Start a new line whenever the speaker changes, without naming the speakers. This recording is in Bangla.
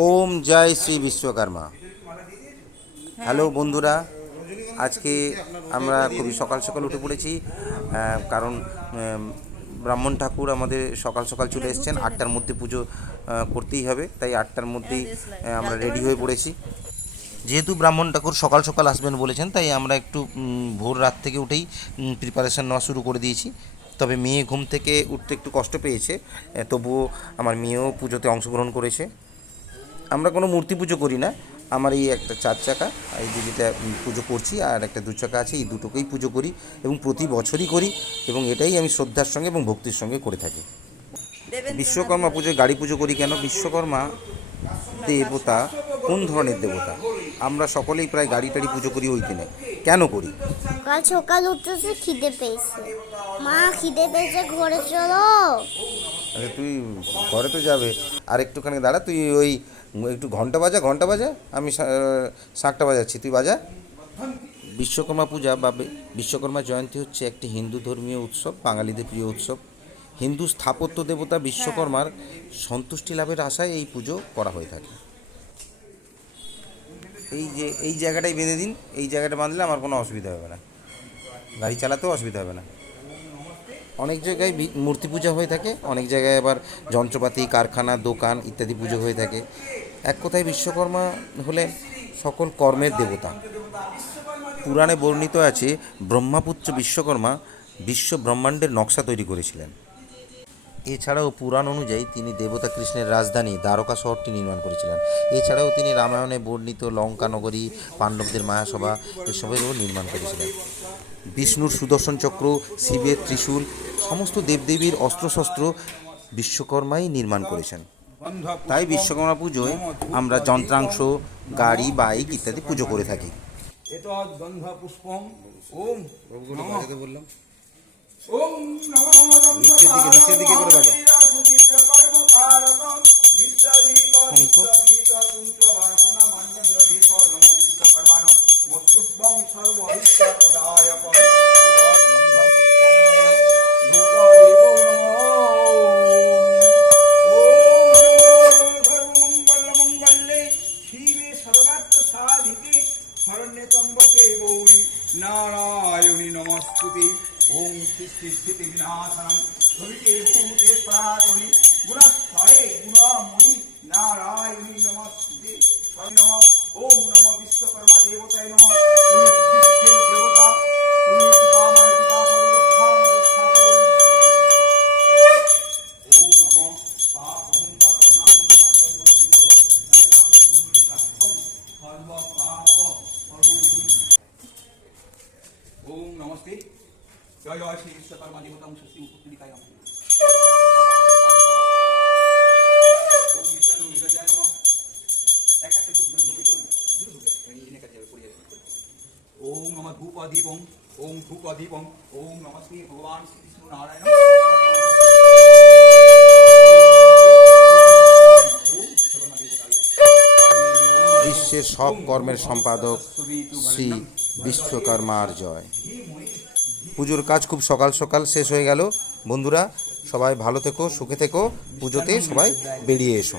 ওম জয় শ্রী বিশ্বকর্মা। হ্যালো বন্ধুরা, আজকে আমরা খুবই সকাল সকাল উঠে পড়েছি কারণ ব্রাহ্মণ ঠাকুর আমাদের সকাল সকাল চলে এসেছেন, আটটার মধ্যে পুজো করতেই হবে, তাই আটটার মধ্যেই আমরা রেডি হয়ে পড়েছি। যেহেতু ব্রাহ্মণ ঠাকুর সকাল সকাল আসবেন বলেছেন, তাই আমরা একটু ভোর রাত থেকে উঠেই প্রিপারেশন নেওয়া শুরু করে দিয়েছি। তবে মেয়ে ঘুম থেকে উঠতে একটু কষ্ট পেয়েছে তবুও আমার মেয়েও পুজোতে অংশগ্রহণ করেছে। আমরা কোনো মূর্তি পুজো করি না। আমার এই একটা চার চাকা এই যে যেটা পুজো করছি আর একটা দু চাকা আছে এই দুটোকেই পুজো করি এবং প্রতি বছরই করি এবং এটাই আমি শ্রদ্ধার সঙ্গে এবং ভক্তির সঙ্গে করে থাকি। বিশ্বকর্মা পুজোয় গাড়ি পুজো করি কেন? বিশ্বকর্মা দেবতা কোন ধরনের দেবতা? আমরা সকলেই প্রায় গাড়ি টাড়ি পুজো করি ওই দিনে। কেন করি?
কাল সকাল উঠতেছে খিদে পেয়েছে। মা খিদে পেয়েছে ঘরে চলো।
আরে তুই ঘরে তো যাবে। আর একটুখানি দাঁড়া তুই ওই একটু ঘণ্টা বাজা ঘণ্টা বাজা? আমি শাঁখটা বাজাচ্ছি, তুই বাজা? বিশ্বকর্মা পূজা বা বিশ্বকর্মা জয়ন্তী হচ্ছে একটি হিন্দু ধর্মীয় উৎসব, বাঙালিদের প্রিয় উৎসব। হিন্দু স্থাপত্য দেবতা বিশ্বকর্মার সন্তুষ্টি লাভের আশায় এই পুজো করা হয়ে থাকে। এই যে, এই জায়গাটাই বেঁধে দিন, এই জায়গাটা বাঁধলে আমার কোনো অসুবিধা হবে না। গাড়ি চালাতেও অসুবিধা হবে না। অনেক জায়গায় মূর্তি পূজা হয়ে থাকে, অনেক জায়গায় আবার যন্ত্রপাতি, কারখানা, দোকান ইত্যাদি পুজো হয়ে থাকে। এক কথায় বিশ্বকর্মা হলেন সকল কর্মের দেবতা। পুরাণে বর্ণিত আছে, ব্রহ্মাপুত্র বিশ্বকর্মা বিশ্ব ব্রহ্মাণ্ডের নকশা তৈরি করেছিলেন। এছাড়াও পুরাণ অনুযায়ী তিনি দেবতা কৃষ্ণের রাজধানী দ্বারকা শহরটি নির্মাণ করেছিলেন। এছাড়াও তিনি রামায়ণে বর্ণিত লঙ্কা নগরী, পাণ্ডবদের মায়াসভা এসবেরও নির্মাণ করেছিলেন। বিষ্ণুর সুদর্শন চক্র, শিবের ত্রিশূল, সমস্ত দেবদেবীর অস্ত্রশস্ত্র বিশ্বকর্মাই নির্মাণ করেছেন। তাই বিশ্বকর্মা পুজোয় আমরা যন্ত্রাংশ গাড়ি বাইক ইত্যাদি পুজো করে থাকি বললাম
ওম
নিচের দিকে, নিচের দিকে।
নারায়ণী নমস্তুতে। ওম স্থিতি স্থিতি বিনাশনম ধরিতে ভূতে প্রাতরি। গুণস্থয়ে গুণময়ী নারায়ণী নমস্তুতে। নম। ওম নম বিশ্বকর্মা দেবতায় নম। দেবতা। তুমি ওম নমস্তে। জয় জয় শ্রী বিশ্বকর্মা দেবতা শ্রী উপকৃতায় নমঃ। ওম এক একটা ওম নম ধূপ দীপং ওম ধূপ দীপং ওম নমস্তে ভগবান শ্রী বিষ্ণু নারায়ণ।
বিশ্বের সব কর্মের সম্পাদক শ্রী বিশ্বকর্মার জয়। পুজোর কাজ খুব সকাল সকাল শেষ হয়ে গেল। বন্ধুরা, সবাই ভালো থেকো, সুখে থেকো। পুজোতে সবাই বেরিয়ে এসো।